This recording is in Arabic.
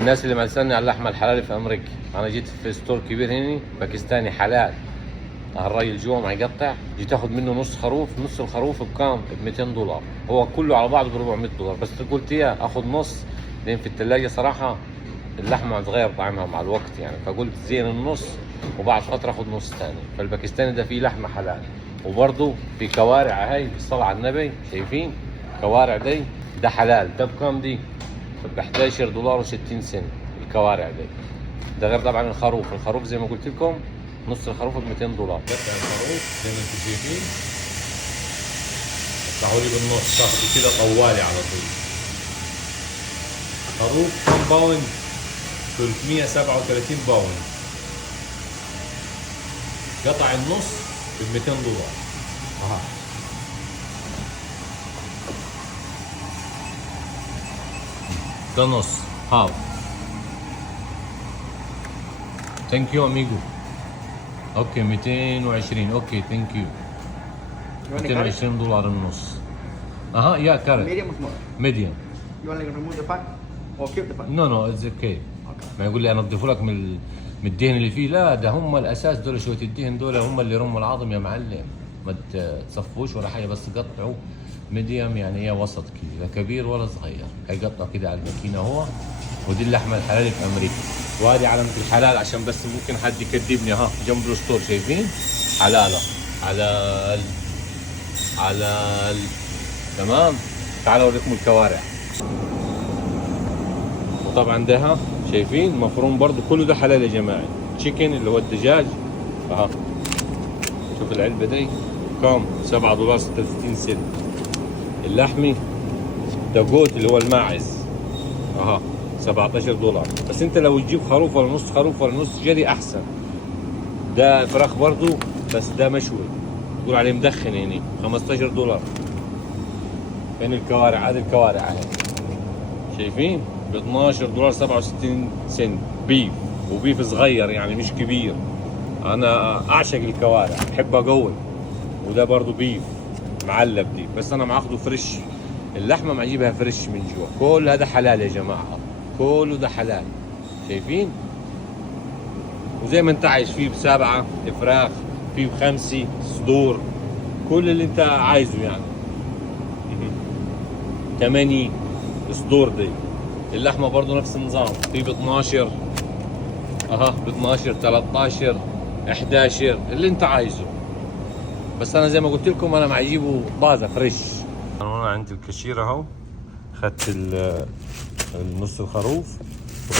الناس اللي بتسألني على اللحمة الحلال في أمريكا، أنا جيت في ستور كبير هنا باكستاني حلال. الراجل جوا معي يقطع، جيت اخذ منه نص خروف. نص الخروف بكام؟ ب 200 دولار. هو كله على بعضه ب 400 دولار، بس قلت اياه اخذ نص لان في الثلاجة صراحة اللحمة تغير طعمها مع الوقت يعني، فقلت زين النص وبعد فترة اخذ نص ثاني. فالباكستاني ده فيه لحمة حلال، وبرضه في كوارع. هاي بالصلاة على النبي شايفين كوارع دي؟ ده حلال. ده بكام دي؟ ب 11 دولار و60 سنت الكوارع دي. ده غير طبعا الخروف. الخروف زي ما قلت لكم نص الخروف ب 200 دولار. قطع الخروف زي ما انتم شايفين، قطعوا لي بالنص تاخذوا كده طوالي على طول. خروف كم باوند؟ 337 باوند. قطع النص ب 200 دولار. اها ده نص هاف. ثانك يو اميجو. اوكي 220. اوكي ثانك يو. 220 دولار النص. اها يا كارت. Medium or small? ميديوم. You want to remove the fat or keep the fat? نو نو اتس اوكي. ما يقول لي انضف لك من الدهن اللي فيه. لا ده هم الاساس دول، شويه الدهن دول هم اللي يرموا العظم يا معلم. ما تصفوش ولا حاجه، بس قطعوا ميديوم يعني هي وسط كذا، لا كبير ولا صغير. هيقطع كده على الماكينه هو. ودي اللحمه الحلال في امريكا، وهذه علامه الحلال عشان بس ممكن حد يكذبني. ها جنب الستور شايفين حلاله. حلال حلال. تمام. تعالوا اوريكم الكوارع. وطبعا ده ها شايفين مفروم برضو، كله ده حلال يا جماعه. تشيكن اللي هو الدجاج. اها شوف العلبه دي كام؟ 7 دولار 66 سنت. اللحمي ده جوت اللي هو الماعز، اها 17 دولار. بس انت لو تجيب خروف ولا نص خروف ولا نص جري احسن. ده فراخ برضو بس ده مشوي، يقول عليه مدخن هنا 15 دولار. فين الكوارع؟ هذه الكوارع اهي شايفين ب 12 دولار 67 سنت. بيف، وبيف صغير يعني مش كبير. انا اعشق الكوارع، بحب اقول. وده برضو بيف معلب دي، بس انا معاخده فريش. اللحمه معجبها فريش من جوا. كل هذا حلال يا جماعه، كله ده حلال. شايفين؟ وزي ما انت عايش فيه ب7 فراخ، فيه ب5 صدور، كل اللي انت عايزه يعني. 8 صدور دي. اللحمه برضو نفس النظام، في ب 12 اها ب 12 13 11 اللي انت عايزه. بس انا زي ما قلت لكم انا معجبه طازه فريش. انا عند الكاشير اهو، خدت النص الخروف